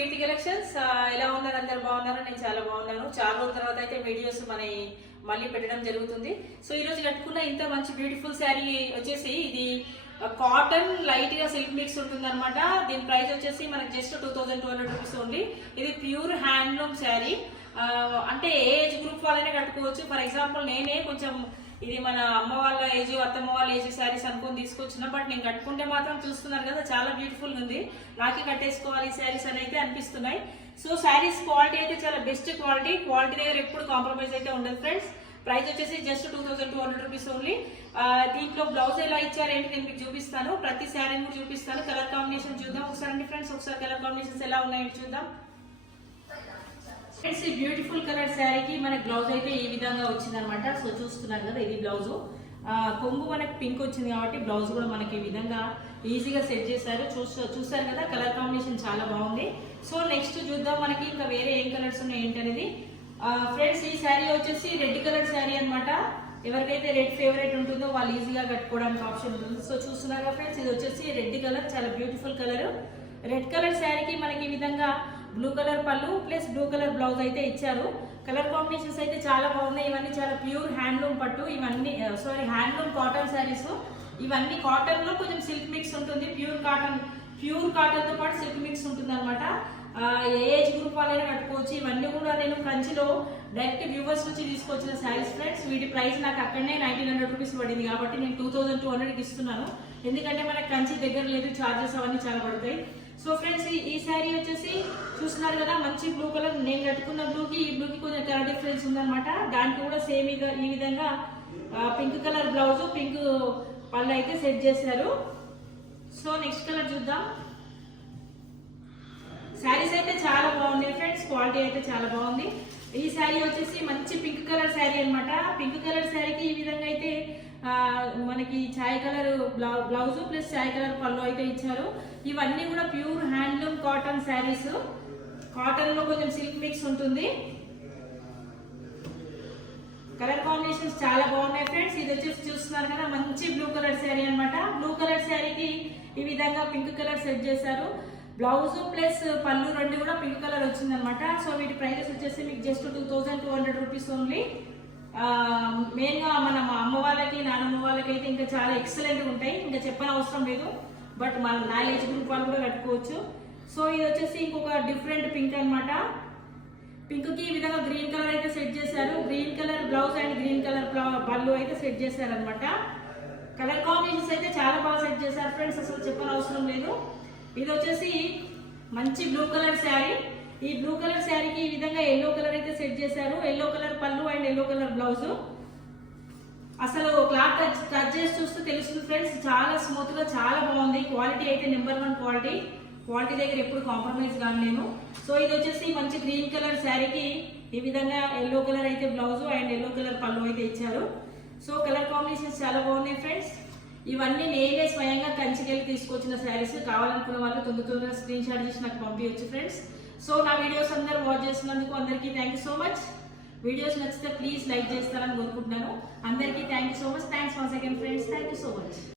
కీర్తి collections. ఎలా ఉన్నారు? అందరు బాగున్నారా? నేను చాలా బాగున్నాను. చాలా రోజుల తర్వాత అయితే వీడియోస్ మళ్ళీ పెట్టడం జరుగుతుంది. సో ఈ రోజు కట్టుకున్న ఇంత మంచి బ్యూటిఫుల్ శారీ వచ్చేసి ఇది కాటన్ లైట్ గా సిల్క్ మిక్స్ ఉంటుంది అనమాట. దీని ప్రైస్ వచ్చేసి మనకి జస్ట్ 2200 రూపీస్ ఓన్లీ. ఇది ప్యూర్ హ్యాండ్లూమ్ శారీ. అంటే ఏ ఏజ్ గ్రూప్ వాళ్ళనే కట్టుకోవచ్చు. ఫర్ ఎగ్జాంపుల్ నేనే కొంచెం ఇది మన అమ్మ వాళ్ళ ఏజ్ అత్తమ్మ వాళ్ళ ఏజ్ శారీస్ అనుకుని తీసుకొచ్చిన, బట్ నేను కట్టుకుంటే మాత్రం చూస్తున్నారు కదా చాలా బ్యూటిఫుల్ ఉంది. నాకే కట్టేసుకోవాలి ఈ శారీస్ అని అయితే అనిపిస్తున్నాయి. సో శారీస్ క్వాలిటీ అయితే చాలా బెస్ట్ క్వాలిటీ దగ్గర ఎప్పుడు కాంప్రమైజ్ అయితే ఉండదు ఫ్రెండ్స్. ప్రైస్ వచ్చేసి జస్ట్ 2200 రూపీస్ ఓన్లీ. దీంట్లో బ్లౌజ్ ఎలా ఇచ్చారు ఏంటి నేను మీకు చూపిస్తాను. ప్రతి శారీని కూడా చూపిస్తాను. కలర్ కాంబినేషన్ చూద్దాం ఒకసారి ఫ్రెండ్స్. ఒకసారి కలర్ కాంబినేషన్స్ ఎలా ఉన్నాయో చూద్దాం ఫ్రెండ్స్. ఈ బ్యూటిఫుల్ కలర్ శారీకి మనకి బ్లౌజ్ అయితే ఈ విధంగా వచ్చింది అనమాట. సో చూస్తున్నారు కదా ఇది బ్లౌజ్. కొంగు మనకి పింక్ వచ్చింది కాబట్టి బ్లౌజ్ కూడా మనకి ఈ విధంగా ఈజీగా సెట్ చేశారు. చూసారు కదా కలర్ కాంబినేషన్ చాలా బాగుంది. సో నెక్స్ట్ చూద్దాం మనకి ఇంకా వేరే ఏం కలర్స్ ఉన్నాయి ఏంటనేది. ఫ్రెండ్స్ ఈ శారీ వచ్చేసి రెడ్ కలర్ శారీ అనమాట. ఎవరికైతే రెడ్ ఫేవరెట్ ఉంటుందో వాళ్ళు ఈజీగా కట్టుకోవడానికి ఆప్షన్ ఉంటుంది. సో చూస్తున్నారు ఫ్రెండ్స్ ఇది వచ్చేసి రెడ్ కలర్, చాలా బ్యూటిఫుల్ కలర్. రెడ్ కలర్ శారీకి మనకి ఈ విధంగా బ్లూ కలర్ పళ్ళు ప్లస్ బ్లూ కలర్ బ్లౌజ్ అయితే ఇచ్చారు. కలర్ కాంబినేషన్స్ అయితే చాలా బాగున్నాయి. ఇవన్నీ చాలా ప్యూర్ హ్యాండ్లూమ్ పట్టు, ఇవన్నీ హ్యాండ్లూమ్ కాటన్ శారీస్. ఇవన్నీ కాటన్ లో కొంచెం సిల్క్ మిక్స్ ఉంటుంది. ప్యూర్ కాటన్ తో పాటు సిల్క్ మిక్స్ ఉంటుంది అనమాట. ఏ ఏజ్ గ్రూప్ వాళ్ళైనా కట్టుకోవచ్చు. ఇవన్నీ కూడా నేను కంచిలో డైరెక్ట్ వ్యూవర్స్ నుంచి తీసుకొచ్చిన శారీస్ ఫ్రెండ్స్. వీటి ప్రైస్ నాకు అక్కడనే 1900 రూపీస్ పడింది కాబట్టి నేను 2200కి ఇస్తున్నాను. ఎందుకంటే మనకి కంచి దగ్గర లేదు, చార్జెస్ అవన్నీ చాలా పడతాయి. సో ఫ్రెండ్స్ ఈ శారీ వచ్చేసి చూస్తున్నారు కదా మంచి బ్లూ కలర్. నేను కట్టుకున్న బ్లూకి ఈ బ్లూకి కొంచెం కలర్ డిఫరెన్స్ ఉందన్నమాట. దానికి కూడా సేమ్ ఈ విధంగా పింక్ కలర్ బ్లౌజ్ పింక్ పళ్ళు అయితే సెట్ చేశారు. సో నెక్స్ట్ కలర్ చూద్దాం. శారీస్ అయితే చాలా బాగుంది ఫ్రెండ్స్. క్వాలిటీ అయితే చాలా బాగుంది. ఈ శారీ వచ్చేసి మంచి పింక్ కలర్ శారీ అనమాట. పింక్ కలర్ శారీకి ఈ విధంగా అయితే మనకి ఛాయ్ కలర్ బ్లౌజ్ ప్లస్ ఛాయ్ కలర్ పళ్ళు అయితే ఇచ్చారు. ఇవన్నీ కూడా pure handloom cotton saris. Cotton లో కొంచెం సిల్క్ మిక్స్ ఉంటుంది. కలర్ కాంబినేషన్స్ చాలా బాగున్నాయి ఫ్రెండ్స్. ఇది వచ్చేసి చూస్తున్నారు కదా మంచి బ్లూ కలర్ శారీ అనమాట. బ్లూ కలర్ శారీకి ఈ విధంగా పింక్ కలర్ సెట్ చేశారు. బ్లౌజ్ ప్లస్ పళ్ళు రెండు కూడా పింక్ కలర్ వచ్చింది అనమాట. సో వీటి ప్రైజెస్ వచ్చేసి మీకు జస్ట్ 2200 రూపీస్ ఓన్లీ. మెయిన్ గా మన అమ్మ వాళ్ళకి నాన్నమ్మ వాళ్ళకి అయితే ఇంకా చాలా ఎక్సలెంట్ ఉంటాయి, ఇంకా చెప్పని అవసరం లేదు. బట్ మన నాలెడ్జ్ గ్రూప్ వాళ్ళు కూడా కట్టుకోవచ్చు. సో ఇది వచ్చేసి ఇంకొక డిఫరెంట్ పింక్ అనమాట. పింక్ కి ఈ విధంగా గ్రీన్ కలర్ అయితే సెట్ చేశారు. Green colour blouse and green colour పళ్ళు అయితే సెట్ చేశారు అనమాట. కలర్ కాంబినేషన్స్ అయితే చాలా బాగా సెట్ చేశారు ఫ్రెండ్స్, అసలు చెప్పని అవసరం లేదు. ఇది వచ్చేసి మంచి బ్లూ కలర్ శారీ. ఈ బ్లూ కలర్ శారీకి ఈ విధంగా ఎల్లో కలర్ అయితే సెట్ చేశారు. ఎల్లో కలర్ పళ్ళు అండ్ ఎల్లో కలర్ బ్లౌజ్. అసలు క్లాత్ టచ్ చేసి చూస్తే తెలుస్తుంది ఫ్రెండ్స్, చాలా స్మూత్ గా చాలా బాగుంది. క్వాలిటీ అయితే నెంబర్ 1 క్వాలిటీ దగ్గర ఎప్పుడు కాంప్రమైజ్ కాలేను. సో ఇది వచ్చేసి మంచి గ్రీన్ కలర్ శారీకి ఈ విధంగా ఎల్లో కలర్ అయితే బ్లౌజ్ అండ్ ఎల్లో కలర్ పళ్ళు అయితే ఇచ్చారు. సో కలర్ కాంబినేషన్స్ చాలా బాగున్నాయి ఫ్రెండ్స్. ఇవన్నీ నేనే స్వయంగా కంచికెళ్ళి తీసుకొచ్చిన శారీస్. కావాలనుకున్న వాళ్ళు తొందరగా స్క్రీన్ షాట్ చేసి నాకు పంపించవచ్చు ఫ్రెండ్స్. సో నా వీడియోస్ అందరూ వాచ్ చేస్తున్నందుకు అందరికీ thank you so much. Videos నచ్చితే ప్లీజ్ లైక్ చేస్తారని కోరుకుంటున్నాను. అందరికీ thank you so much. Thanks once again friends. Thank you so much.